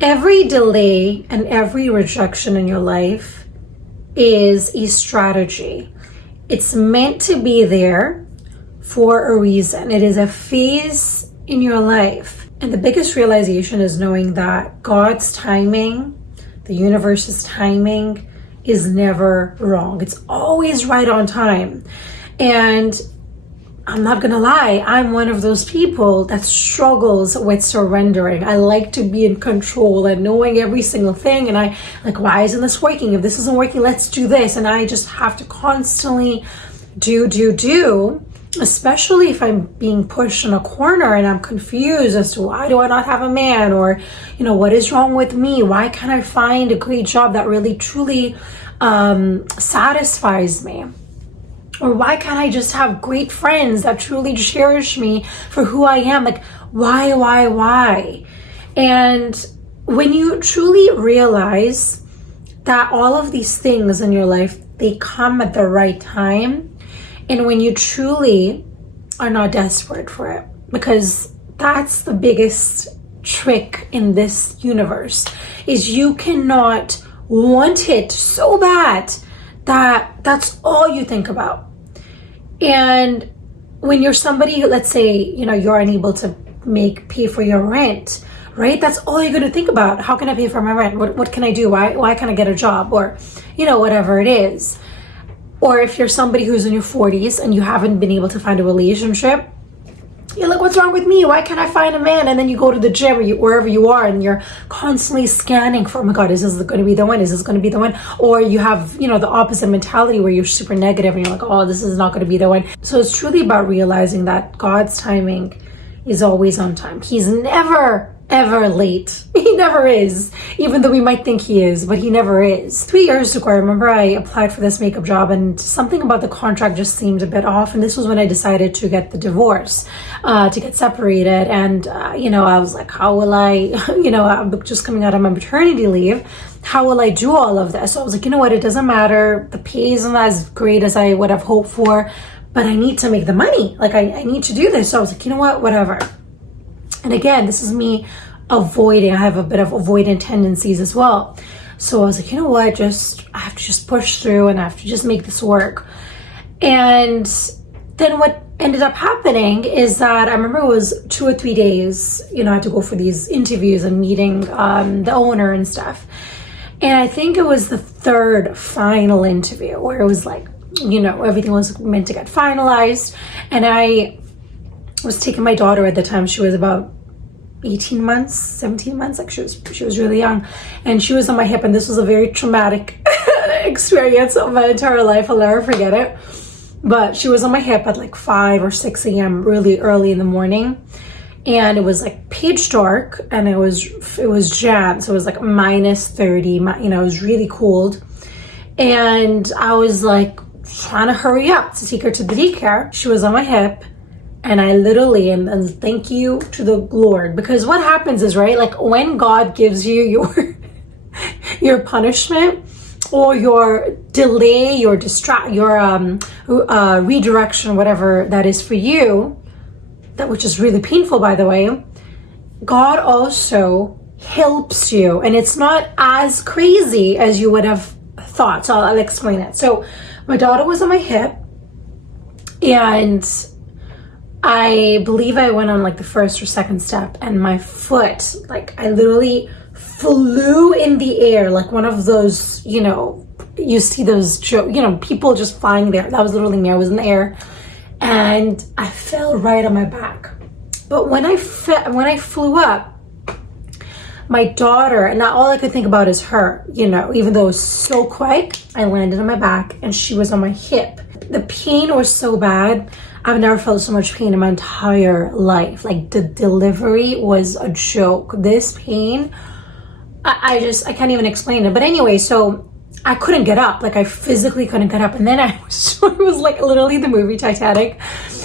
Every delay and every rejection in your life is a strategy. It's meant to be there for a reason. It is a phase in your life. And the biggest realization is knowing that God's timing, the universe's timing, is never wrong. It's always right on time. And I'm not gonna lie, I'm one of those people that struggles with surrendering. I like to be in control and knowing every single thing, and I like, why isn't this working? If this isn't working, let's do this. And I just have to constantly do, especially if I'm being pushed in a corner and I'm confused as to why do I not have a man, or what is wrong with me? Why can't I find a great job that really truly satisfies me? Or why can't I just have great friends that truly cherish me for who I am? Like, why? And when you truly realize that all of these things in your life, they come at the right time, and when you truly are not desperate for it, because that's the biggest trick in this universe, is you cannot want it so bad that that's all you think about. And when you're somebody, let's say, you're unable to pay for your rent, right? That's all you're going to think about. How can I pay for my rent? What can I do? Why can't I get a job? Or, whatever it is. Or if you're somebody who's in your 40s and you haven't been able to find a relationship, you're like, what's wrong with me? Why can't I find a man? And then you go to the gym or wherever you are, and you're constantly scanning for, oh my God, is this going to be the one? Is this going to be the one? Or you have, the opposite mentality where you're super negative and you're like, oh, this is not going to be the one. So it's truly about realizing that God's timing is always on time. He's never, ever late. He never is, even though we might think he is, but he never is. 3 years ago, I remember I applied for this makeup job, and something about the contract just seemed a bit off. And this was when I decided to get the divorce, to get separated. And, I was like, how will I, I'm just coming out of my maternity leave. How will I do all of this? So I was like, you know what? It doesn't matter. The pay isn't as great as I would have hoped for, but I need to make the money. Like, I need to do this. So I was like, you know what? Whatever. And again, this is me avoiding. I have a bit of avoidant tendencies as well. So I was like, you know what? I have to just push through, and I have to just make this work. And then what ended up happening is that I remember it was 2 or 3 days, I had to go for these interviews and meeting the owner and stuff. And I think it was the third final interview where it was like, everything was meant to get finalized. And I was taking my daughter at the time. She was about 18 months, 17 months. Like she was really young, and she was on my hip. And this was a very traumatic experience of my entire life. I'll never forget it. But she was on my hip at like 5 or 6 a.m. really early in the morning. And it was like pitch dark, and it was Jan. So it was like minus 30, it was really cold. And I was like trying to hurry up to take her to the daycare. She was on my hip. And I literally, and thank you to the Lord, because what happens is, right, like when God gives you your punishment or your delay, your redirection, whatever that is for you, which is really painful, by the way, God also helps you, and it's not as crazy as you would have thought. So I'll explain it. So my daughter was on my hip, and I believe I went on like the first or second step, and my foot, like I literally flew in the air, like one of those, you see those, people just flying there. That was literally me. I was in the air, and I fell right on my back. But when I flew up, my daughter, and now all I could think about is her, even though it was so quick, I landed on my back and she was on my hip. The pain was so bad. I've never felt so much pain in my entire life. Like the delivery was a joke. This pain, I can't even explain it. But anyway, so I couldn't get up. Like I physically couldn't get up. And then it was like literally the movie Titanic,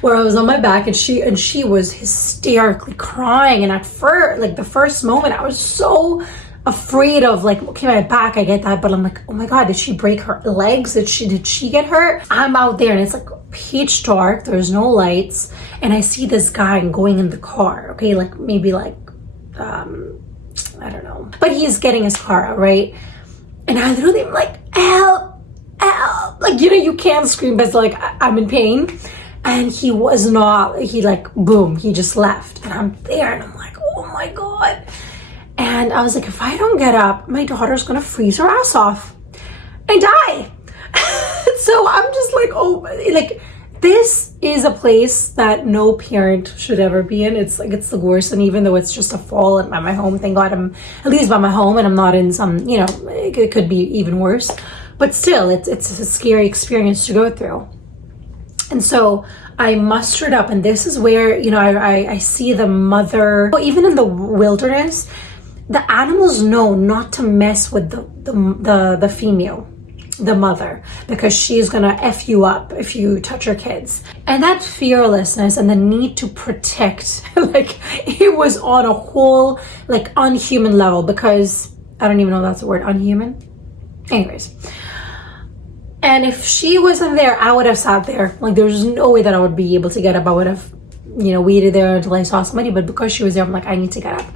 where I was on my back and she was hysterically crying. And at first, like the first moment, I was so afraid of like, okay, my back, I get that, but I'm like, oh my God, did she break her legs? Did she get hurt? I'm out there and it's like pitch dark, there's no lights, and I see this guy going in the car, okay, like maybe like I I don't know. But he's getting his car out, right? And I literally am like, help, help. Like, you know, you can't scream, but it's like, I'm in pain. And he was not, he like, boom, he just left. And I'm there and I'm like, oh my God. And I was like, if I don't get up, my daughter's gonna freeze her ass off and die. So I'm just like, oh, like, this is a place that no parent should ever be in. It's like, it's the worst. And even though it's just a fall at my home, thank God I'm at least by my home and I'm not in some, you know, it could be even worse. But still, it's a scary experience to go through. And so I mustered up, and this is where, you know, I see the mother, even in the wilderness, the animals know not to mess with the female, the mother, because she's gonna F you up if you touch her kids. And that fearlessness and the need to protect, like, it was on a whole, like, unhuman level, because I don't even know if that's a word, unhuman. Anyways. And if she wasn't there, I would have sat there. Like, there's no way that I would be able to get up. I would have, you know, waited there until I saw somebody. But because she was there, I'm like, I need to get up.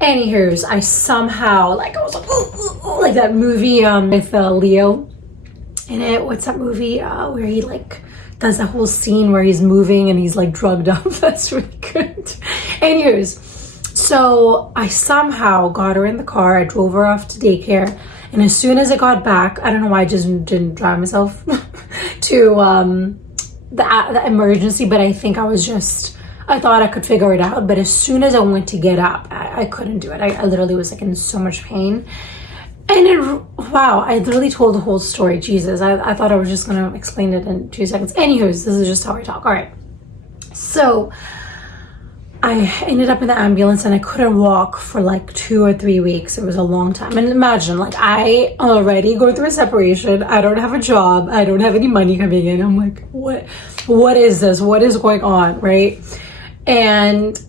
Anywho's, I somehow, like, I was like, ooh, ooh, ooh, like that movie with Leo in it. What's that movie where he, like, does the whole scene where he's moving and he's, like, drugged up? That's really good. Anywho's, so I somehow got her in the car. I drove her off to daycare. And as soon as I got back, I don't know why I just didn't drive myself to the emergency, but I think I thought I could figure it out. But as soon as I went to get up, I couldn't do it. I literally was like in so much pain. And wow, I literally told the whole story. Jesus, I thought I was just going to explain it in 2 seconds. Anywho's, this is just how I talk. All right. So I ended up in the ambulance and I couldn't walk for like 2 or 3 weeks. It was a long time. And imagine, like, I already going through a separation. I don't have a job. I don't have any money coming in. I'm like, what is this? What is going on? Right? And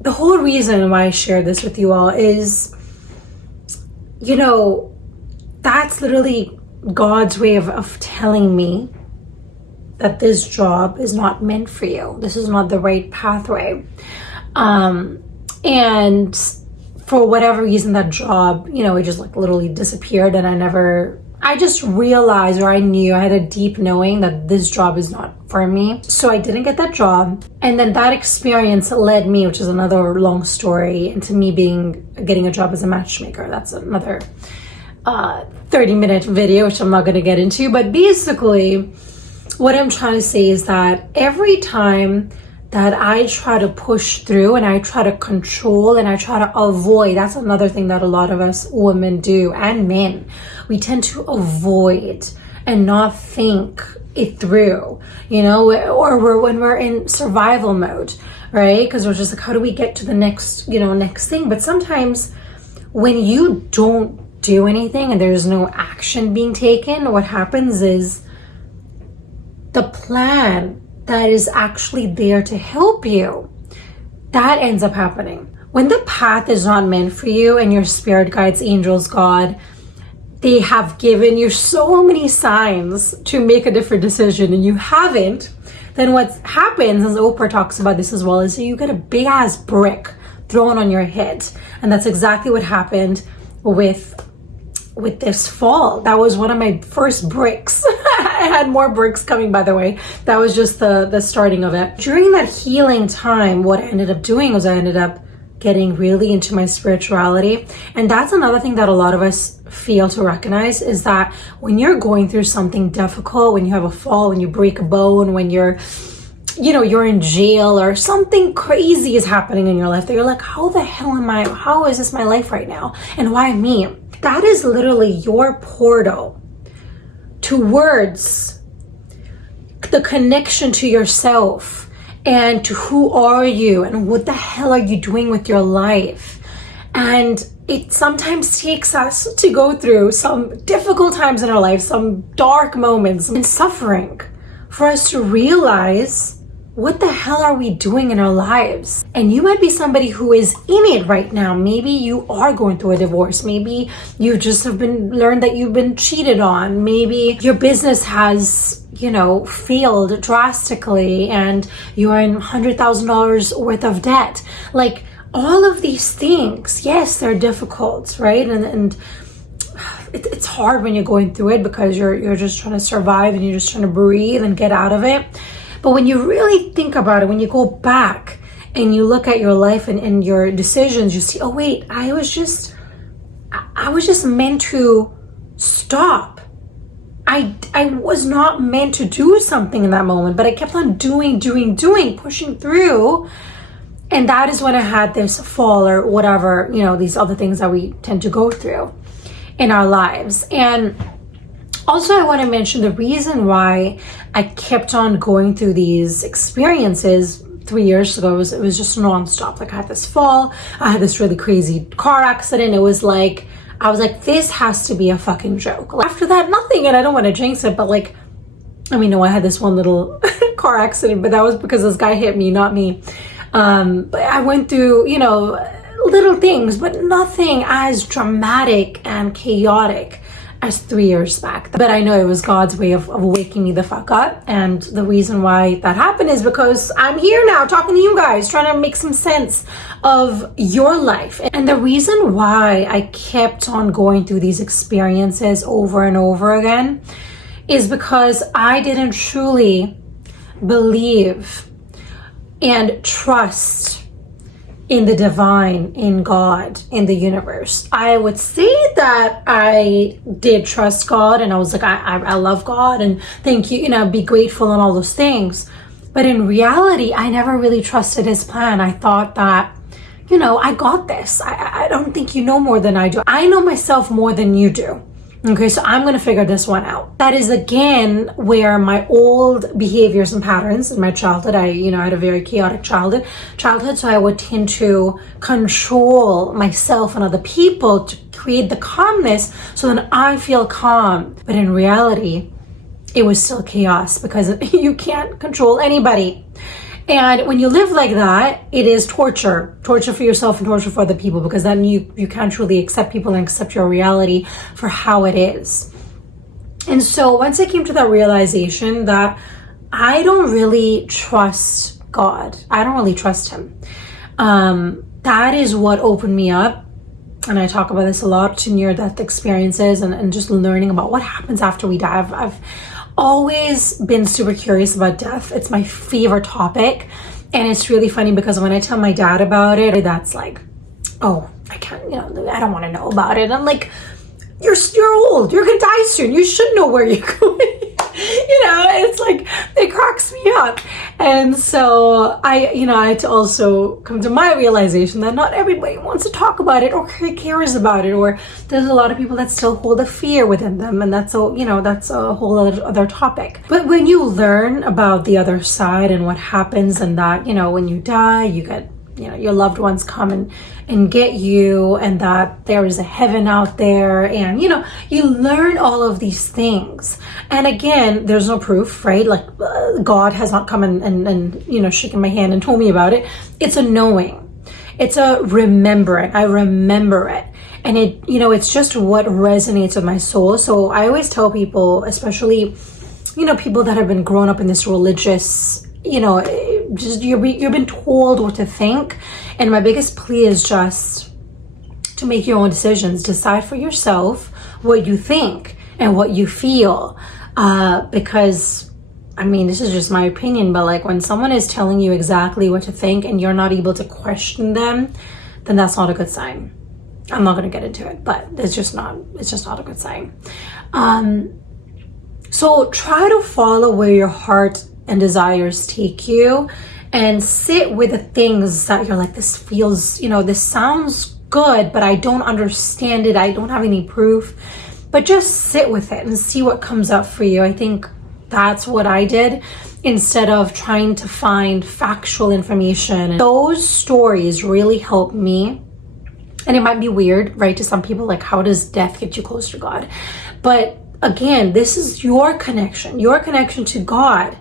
the whole reason why I share this with you all is, you know, that's literally God's way of telling me that this job is not meant for you. This is not the right pathway. And for whatever reason, that job, you know, it just like literally disappeared. And I just realized, or I knew, I had a deep knowing that this job is not for me. So I didn't get that job. And then that experience led me, which is another long story, into me getting a job as a matchmaker. That's another 30-minute video, which I'm not going to get into. But basically, what I'm trying to say is that every time that I try to push through and I try to control and I try to avoid, that's another thing that a lot of us women do, and men. We tend to avoid and not think it through, you know, or when we're in survival mode, right? Because we're just like, how do we get to the next thing? But sometimes when you don't do anything and there's no action being taken, what happens is the plan that is actually there to help you, that ends up happening. When the path is not meant for you and your spirit guides, angels, God, they have given you so many signs to make a different decision and you haven't, then what happens, as Oprah talks about this as well, is you get a big ass brick thrown on your head. And that's exactly what happened with this fall. That was one of my first bricks. I had more bricks coming, by the way. That was just the starting of it. During that healing time, what I ended up doing was I ended up getting really into my spirituality. And that's another thing that a lot of us fail to recognize, is that when you're going through something difficult, when you have a fall, when you break a bone, when you're in jail or something crazy is happening in your life, that you're like, how is this my life right now? And why me? That is literally your portal towards the connection to yourself and to who are you and what the hell are you doing with your life. And it sometimes takes us to go through some difficult times in our life, some dark moments and suffering, for us to realize, what the hell are we doing in our lives? And you might be somebody who is in it right now. Maybe you are going through a divorce. Maybe you just have learned that you've been cheated on. Maybe your business has, failed drastically and you are in $100,000 worth of debt. Like, all of these things, yes, they're difficult, right? And it's hard when you're going through it because you're just trying to survive and you're just trying to breathe and get out of it. But when you really think about it, when you go back and you look at your life and your decisions, you see, oh wait, I was just meant to stop. I was not meant to do something in that moment, but I kept on doing, pushing through. And that is when I had this fall or whatever, these other things that we tend to go through in our lives. And also I want to mention the reason why I kept on going through these experiences 3 years ago. It was just nonstop. Like I had this fall, I had this really crazy car accident. It was like, I was like, this has to be a fucking joke. After that, nothing. And I don't want to jinx it, but no, I had this one little car accident, but that was because this guy hit me, not me. But I went through, little things, but nothing as dramatic and chaotic as 3 years back. But I know it was God's way of waking me the fuck up. And the reason why that happened is because I'm here now talking to you guys, trying to make some sense of your life. And the reason why I kept on going through these experiences over and over again is because I didn't truly believe and trust in the divine, in God, in the universe. I would say that I did trust God, and I was like, I love God, and thank you, be grateful and all those things. But in reality, I never really trusted his plan. I thought that, I got this. I don't think you know more than I do. I know myself more than you do. Okay, so I'm going to figure this one out. That is again where my old behaviors and patterns in my childhood, I had a very chaotic childhood, so I would tend to control myself and other people to create the calmness so that I feel calm. But in reality, it was still chaos because you can't control anybody. And when you live like that, it is torture for yourself and torture for other people, because then you can't truly accept people and accept your reality for how it is. And so once I came to that realization that I don't really trust God, I don't really trust him, that is what opened me up. And I talk about this a lot, to near-death experiences and just learning about what happens after we die. I've always been super curious about death. It's my favorite topic. And it's really funny because when I tell my dad about it, that's like, oh, I can't, I don't want to know about it. I'm like, you're old, you're gonna die soon, you should know where you're going. It's like, it cracks me up. And so I had to also come to my realization that not everybody wants to talk about it or cares about it, or there's a lot of people that still hold a fear within them, and that's a whole other topic. But when you learn about the other side and what happens, and that, when you die, you get, your loved ones come and get you, and that there is a heaven out there, and you learn all of these things. And again, there's no proof, right? Like God has not come and shaken my hand and told me about it. It's a knowing, it's a remembering. I remember it, and it it's just what resonates with my soul. So I always tell people, especially people that have been grown up in this religious, just you've been told what to think. And my biggest plea is just to make your own decisions. Decide for yourself what you think and what you feel. Because, this is just my opinion, but like when someone is telling you exactly what to think and you're not able to question them, then that's not a good sign. I'm not going to get into it, but it's just not a good sign. So try to follow where your heart and desires take you, and sit with the things that you're like, this feels, this sounds good, but I don't understand it. I don't have any proof. But just sit with it and see what comes up for you. I think that's what I did, instead of trying to find factual information. Those stories really helped me. And it might be weird, right, to some people, like, how does death get you close to God? But again, this is your connection. Your connection to God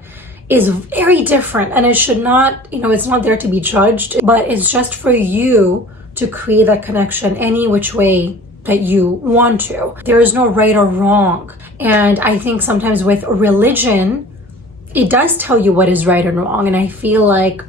is very different, and it should not, it's not there to be judged, but it's just for you to create that connection any which way that you want to. There is no right or wrong. And I think sometimes with religion, it does tell you what is right and wrong. And I feel like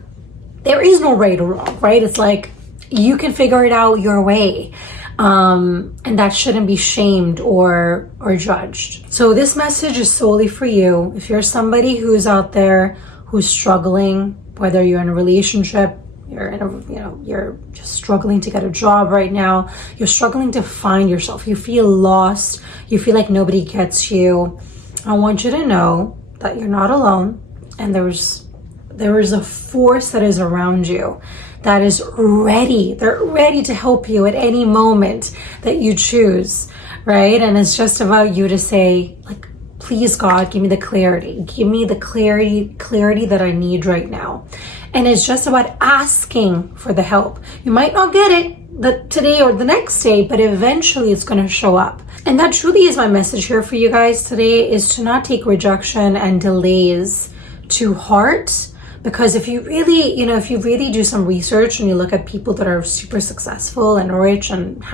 there is no right or wrong, right? It's like, you can figure it out your way. And that shouldn't be shamed or judged. So this message is solely for you. If you're somebody who's out there who's struggling, whether you're in a relationship, you're in a, you're just struggling to get a job right now, you're struggling to find yourself, you feel lost, you feel like nobody gets you, I want you to know that you're not alone, and there is a force that is around you that is ready. They're ready to help you at any moment that you choose, right? And it's just about you to say, like, please, God, give me the clarity. Give me the clarity that I need right now. And it's just about asking for the help. You might not get it today or the next day, but eventually it's going to show up. And that truly is my message here for you guys today, is to not take rejection and delays to heart. Because if you really do some research and you look at people that are super successful and rich and,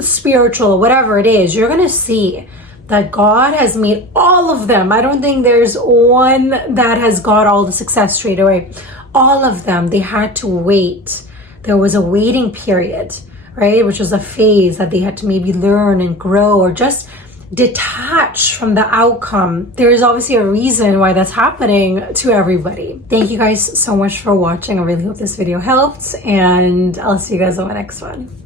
spiritual, whatever it is, you're going to see that God has made all of them. I don't think there's one that has got all the success straight away. All of them, they had to wait. There was a waiting period, right? Which was a phase that they had to maybe learn and grow or just detach from the outcome. There is obviously a reason why that's happening to everybody. Thank you guys so much for watching. I really hope this video helped, and I'll see you guys on my next one.